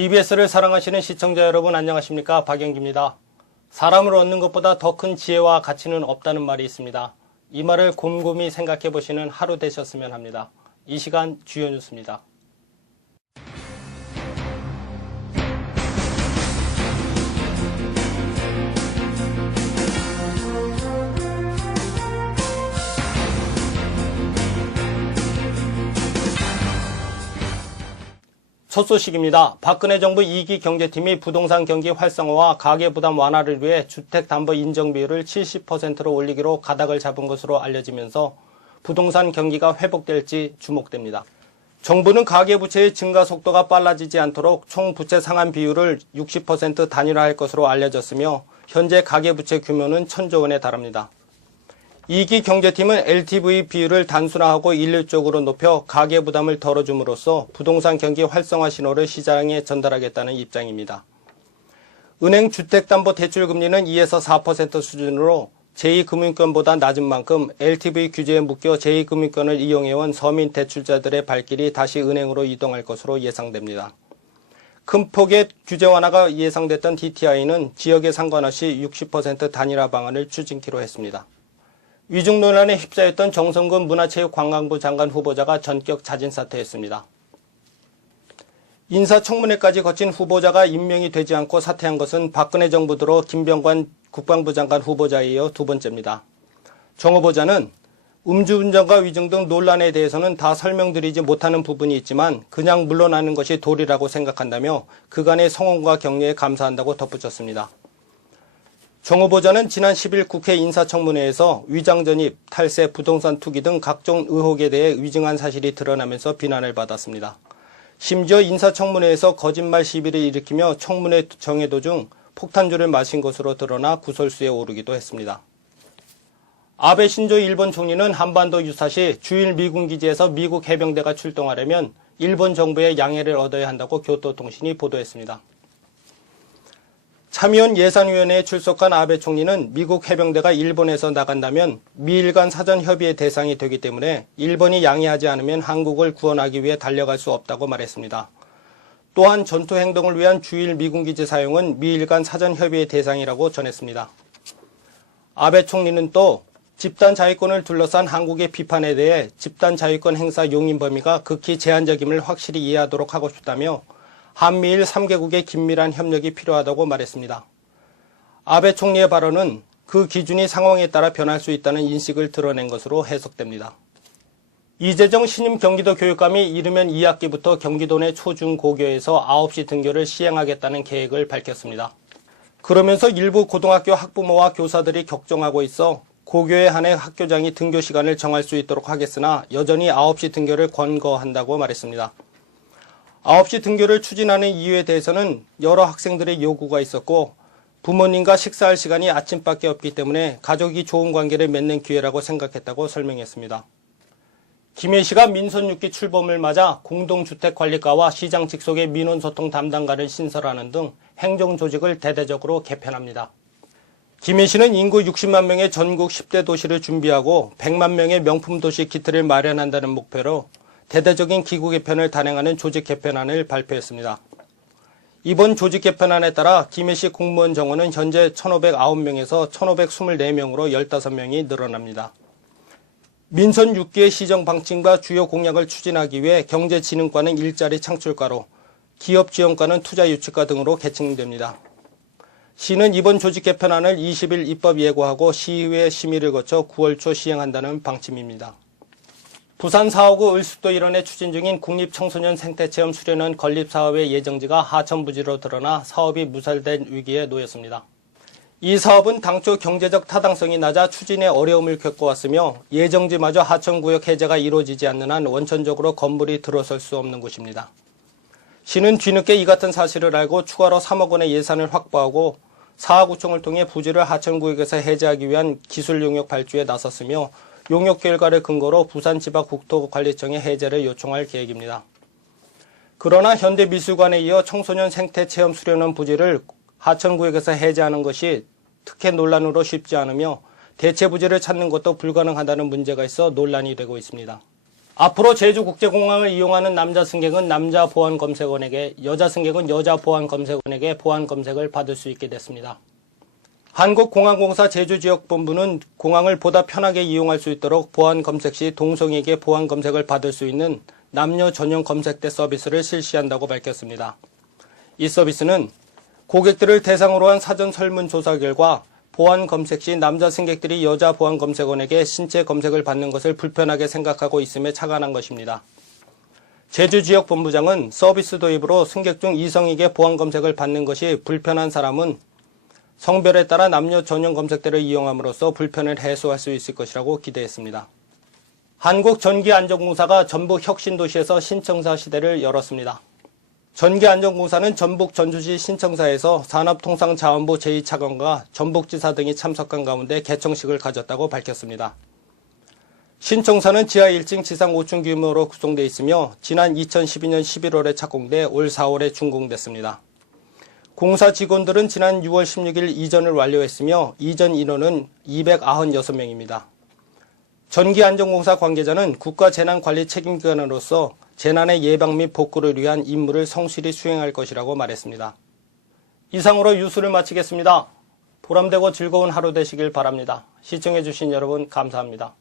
TBS를 사랑하시는 시청자 여러분 안녕하십니까? 박영기입니다. 사람을 얻는 것보다 더 큰 지혜와 가치는 없다는 말이 있습니다. 이 말을 곰곰이 생각해 보시는 하루 되셨으면 합니다. 이 시간 주요 뉴스입니다. 첫 소식입니다. 박근혜 정부 2기 경제팀이 부동산 경기 활성화와 가계부담 완화를 위해 주택담보 인정 비율을 70%로 올리기로 가닥을 잡은 것으로 알려지면서 부동산 경기가 회복될지 주목됩니다. 정부는 가계부채의 증가 속도가 빨라지지 않도록 총 부채 상환 비율을 60% 단일화할 것으로 알려졌으며 현재 가계부채 규모는 1,000조 원에 달합니다. 2기 경제팀은 LTV 비율을 단순화하고 일률적으로 높여 가계부담을 덜어줌으로써 부동산 경기 활성화 신호를 시장에 전달하겠다는 입장입니다. 은행 주택담보대출금리는 2에서 4% 수준으로 제2금융권보다 낮은 만큼 LTV 규제에 묶여 제2금융권을 이용해온 서민 대출자들의 발길이 다시 은행으로 이동할 것으로 예상됩니다. 큰 폭의 규제 완화가 예상됐던 DTI는 지역에 상관없이 60% 단일화 방안을 추진키로 했습니다. 위중 논란에 휩싸였던 정성근 문화체육관광부 장관 후보자가 전격 자진 사퇴했습니다. 인사청문회까지 거친 후보자가 임명이 되지 않고 사퇴한 것은 박근혜 정부 들어 김병관 국방부 장관 후보자에 이어 두 번째입니다. 정 후보자는 음주운전과 위증 등 논란에 대해서는 다 설명드리지 못하는 부분이 있지만 그냥 물러나는 것이 도리라고 생각한다며 그간의 성원과 격려에 감사한다고 덧붙였습니다. 정 후보자는 지난 10일 국회 인사청문회에서 위장전입, 탈세, 부동산 투기 등 각종 의혹에 대해 위증한 사실이 드러나면서 비난을 받았습니다. 심지어 인사청문회에서 거짓말 시비를 일으키며 청문회 정회 도중 폭탄주를 마신 것으로 드러나 구설수에 오르기도 했습니다. 아베 신조 일본 총리는 한반도 유사시 주일 미군 기지에서 미국 해병대가 출동하려면 일본 정부의 양해를 얻어야 한다고 교토통신이 보도했습니다. 참의원 예산위원회에 출석한 아베 총리는 미국 해병대가 일본에서 나간다면 미일 간 사전 협의의 대상이 되기 때문에 일본이 양해하지 않으면 한국을 구원하기 위해 달려갈 수 없다고 말했습니다. 또한 전투 행동을 위한 주일 미군 기지 사용은 미일 간 사전 협의의 대상이라고 전했습니다. 아베 총리는 또 집단 자위권을 둘러싼 한국의 비판에 대해 집단 자위권 행사 용인 범위가 극히 제한적임을 확실히 이해하도록 하고 싶다며 한미일 3개국의 긴밀한 협력이 필요하다고 말했습니다. 아베 총리의 발언은 그 기준이 상황에 따라 변할 수 있다는 인식을 드러낸 것으로 해석됩니다. 이재정 신임 경기도 교육감이 이르면 2학기부터 경기도 내 초중고교에서 9시 등교를 시행하겠다는 계획을 밝혔습니다. 그러면서 일부 고등학교 학부모와 교사들이 격정하고 있어 고교에 한해 학교장이 등교 시간을 정할 수 있도록 하겠으나 여전히 9시 등교를 권고한다고 말했습니다. 9시 등교를 추진하는 이유에 대해서는 여러 학생들의 요구가 있었고 부모님과 식사할 시간이 아침밖에 없기 때문에 가족이 좋은 관계를 맺는 기회라고 생각했다고 설명했습니다. 김해 시가 민선 6기 출범을 맞아 공동주택관리과와 시장 직속의 민원소통 담당관을 신설하는 등 행정조직을 대대적으로 개편합니다. 김해 시는 인구 60만 명의 전국 10대 도시를 준비하고 100만 명의 명품도시 기틀을 마련한다는 목표로 대대적인 기구 개편을 단행하는 조직 개편안을 발표했습니다. 이번 조직 개편안에 따라 김해시 공무원 정원은 현재 1,509명에서 1,524명으로 15명이 늘어납니다. 민선 6기의 시정 방침과 주요 공약을 추진하기 위해 경제진흥과는 일자리 창출과로, 기업지원과는 투자유치과 등으로 개칭됩니다. 시는 이번 조직 개편안을 20일 입법 예고하고 시의회 심의를 거쳐 9월 초 시행한다는 방침입니다. 부산 4호구 을숙도 일원에 추진 중인 국립청소년 생태체험 수련원 건립사업의 예정지가 하천부지로 드러나 사업이 무산된 위기에 놓였습니다. 이 사업은 당초 경제적 타당성이 낮아 추진에 어려움을 겪어왔으며 예정지마저 하천구역 해제가 이루어지지 않는 한 원천적으로 건물이 들어설 수 없는 곳입니다. 시는 뒤늦게 이 같은 사실을 알고 추가로 3억 원의 예산을 확보하고 사하구청을 통해 부지를 하천구역에서 해제하기 위한 기술용역 발주에 나섰으며 용역 결과를 근거로 부산지방국토관리청에 해제를 요청할 계획입니다. 그러나 현대미술관에 이어 청소년 생태체험 수련원 부지를 하천구역에서 해제하는 것이 특혜 논란으로 쉽지 않으며 대체 부지를 찾는 것도 불가능하다는 문제가 있어 논란이 되고 있습니다. 앞으로 제주국제공항을 이용하는 남자 승객은 남자 보안검색원에게, 여자 승객은 여자 보안검색원에게 보안검색을 받을 수 있게 됐습니다. 한국공항공사 제주지역본부는 공항을 보다 편하게 이용할 수 있도록 보안검색 시 동성에게 보안검색을 받을 수 있는 남녀 전용 검색대 서비스를 실시한다고 밝혔습니다. 이 서비스는 고객들을 대상으로 한 사전 설문조사 결과 보안 검색 시 남자 승객들이 여자 보안 검색원에게 신체 검색을 받는 것을 불편하게 생각하고 있음에 착안한 것입니다. 제주지역본부장은 서비스 도입으로 승객 중 이성에게 보안 검색을 받는 것이 불편한 사람은 성별에 따라 남녀 전용 검색대를 이용함으로써 불편을 해소할 수 있을 것이라고 기대했습니다. 한국전기안전공사가 전북 혁신도시에서 신청사 시대를 열었습니다. 전기안전공사는 전북 전주시 신청사에서 산업통상자원부 제2차관과 전북지사 등이 참석한 가운데 개청식을 가졌다고 밝혔습니다. 신청사는 지하 1층 지상 5층 규모로 구성되어 있으며 지난 2012년 11월에 착공돼 올 4월에 준공됐습니다. 공사 직원들은 지난 6월 16일 이전을 완료했으며 이전 인원은 296명입니다. 전기안전공사 관계자는 국가재난관리 책임기관으로서 재난의 예방 및 복구를 위한 임무를 성실히 수행할 것이라고 말했습니다. 이상으로 뉴스를 마치겠습니다. 보람되고 즐거운 하루 되시길 바랍니다. 시청해주신 여러분 감사합니다.